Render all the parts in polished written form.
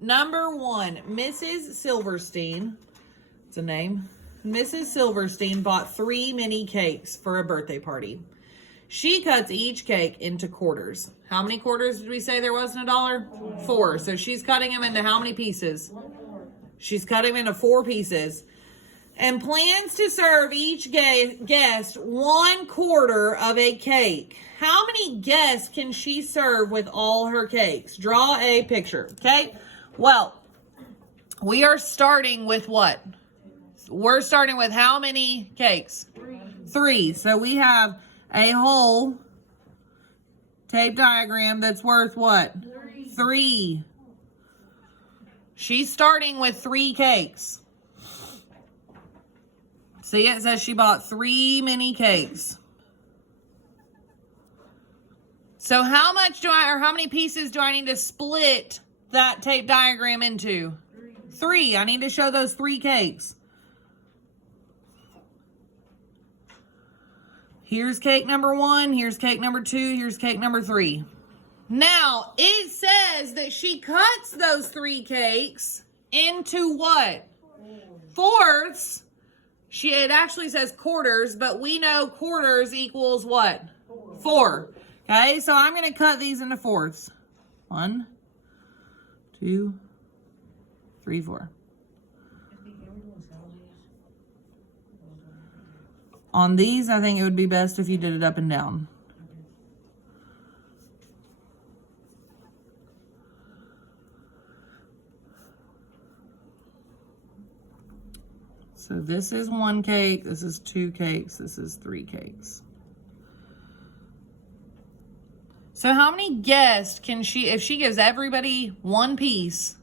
number one, Mrs. Silverstein. It's a name. Mrs. Silverstein bought 3 mini cakes for a birthday party. She cuts each cake into quarters. How many quarters did we say there was in $1? 4. So she's cutting them into how many pieces? She's cutting them into 4 pieces. And plans to serve each guest 1/4 of a cake. How many guests can she serve with all her cakes? Draw a picture, okay? Well, we are starting with what? We're starting with how many cakes? 3. So we have a whole tape diagram that's worth what? 3. She's starting with 3 cakes. See, it says she bought 3 mini cakes. So how many pieces do I need to split that tape diagram into? 3. I need to show those 3 cakes. Here's cake number 1. Here's cake number 2. Here's cake number 3. Now, it says that she cuts those 3 cakes into what? Fourths. It actually says quarters, but we know quarters equals what? 4. Okay, so I'm going to cut these into fourths. 1, 2, 3, 4. On these, I think it would be best if you did it up and down. So this is 1 cake, this is 2 cakes, this is 3 cakes. So how many guests can she, if she gives everybody 1 piece,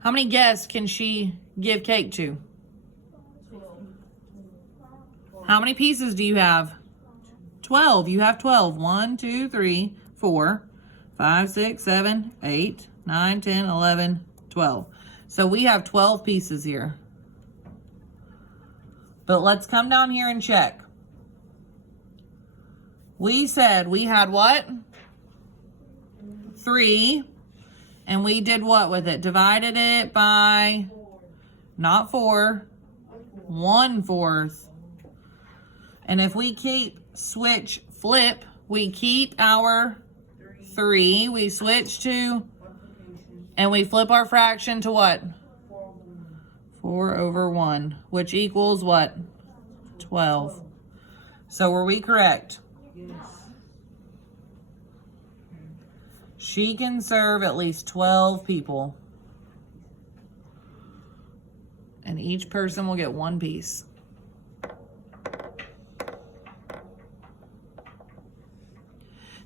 how many guests can she give cake to? How many pieces do you have? 12. You have 12. 1, 2, 3, 4, 5, 6, 7, 8, 9, 10, 11, 12. So we have 12 pieces here. But let's come down here and check. We said we had what? 3. And we did what with it? Divided it by, not 4, 1/4. And if we flip, we keep our 3. We switch to, and we flip our fraction to what? 4/1, which equals what? 12. So were we correct? Yes. She can serve at least 12 people. And each person will get 1 piece.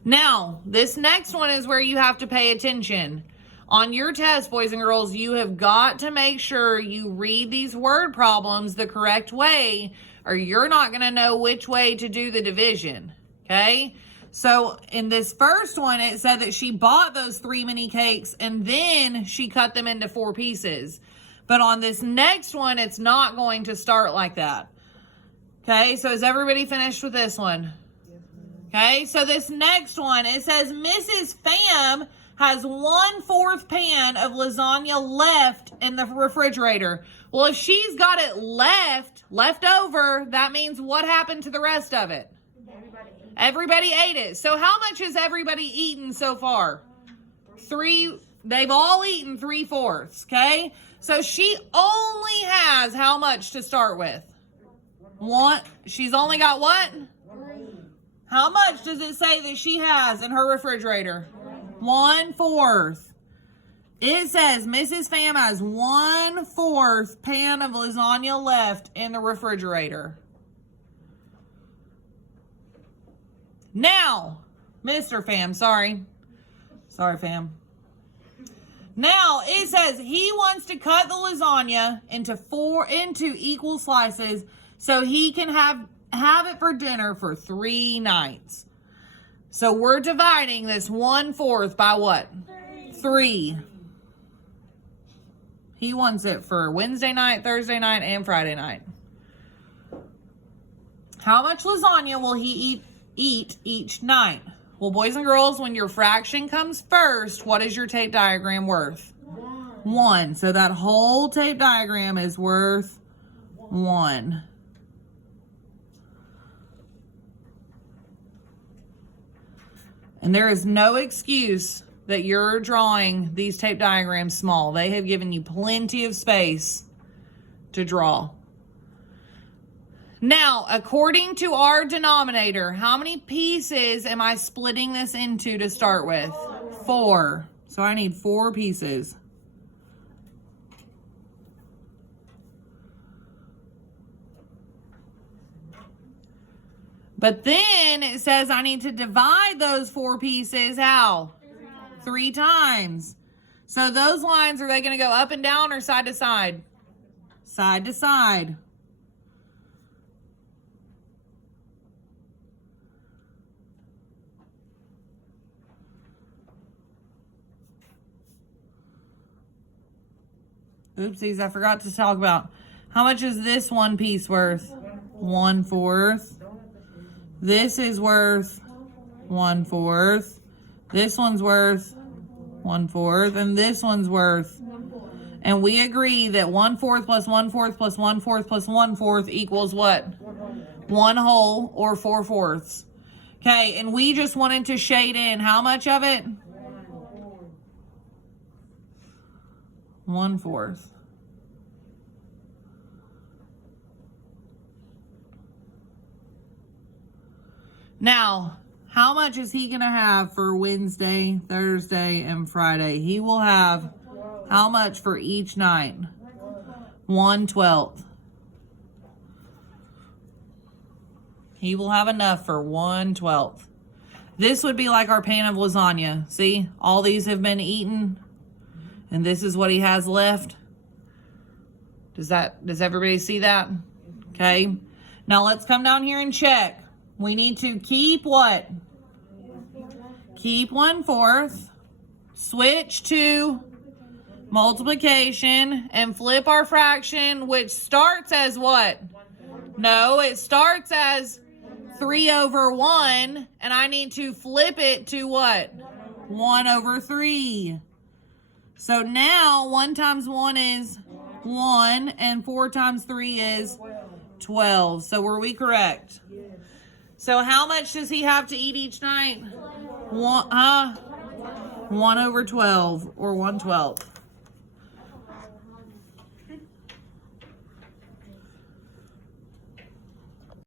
Now, this next one is where you have to pay attention. On your test, boys and girls, you have got to make sure you read these word problems the correct way, or you're not going to know which way to do the division, okay? So in this first one, it said that she bought those 3 mini cakes and then she cut them into 4 pieces. But on this next one, it's not going to start like that. Okay, so is everybody finished with this one? Okay, so this next one, it says Mrs. Pham has 1/4 pan of lasagna left in the refrigerator. Well, if she's got it left over, that means what happened to the rest of it? Everybody ate it. So how much has everybody eaten so far? 3. They've all eaten 3/4, okay? So she only has how much to start with? 1. She's only got what? How much does it say that she has in her refrigerator? 1/4. It says Mrs. Pham has 1/4 pan of lasagna left in the refrigerator. Now, Mr. Pham, sorry, Pham. Now, it says he wants to cut the lasagna into equal slices so he can have it for dinner for 3 nights. So we're dividing this 1/4 by what? 3. He wants it for Wednesday night, Thursday night, and Friday night. How much lasagna will he eat each night? Well, boys and girls, when your fraction comes first, what is your tape diagram worth? 1. So that whole tape diagram is worth 1. And there is no excuse that you're drawing these tape diagrams small. They have given you plenty of space to draw. Now, according to our denominator, how many pieces am I splitting this into to start with? 4. So I need 4 pieces. But then it says I need to divide those 4 pieces, how? 3 times. So those lines, are they going to go up and down or side to side? Side to side. Oopsies, I forgot to talk about how much is this one piece worth? 1/4. This is worth 1/4. This one's worth 1/4. And this one's worth. And we agree that 1/4 plus 1/4 plus 1/4 plus 1/4 equals what? 1 whole or 4/4. Okay, and we just wanted to shade in how much of it? 1/4. Now, how much is he going to have for Wednesday, Thursday, and Friday? He will have how much for each night? 1/12. He will have enough for 1/12. This would be like our pan of lasagna. See, all these have been eaten, and this is what he has left. Does everybody see that? Okay. Now let's come down here and check. We need to keep what? Keep 1/4. Switch to multiplication and flip our fraction, which starts as what? No, it starts as 3/1, and I need to flip it to what? 1/3. So now 1 times 1 is 1, and 4 times 3 is 12. So were we correct? So how much does he have to eat each night? 1/12 or 1/12.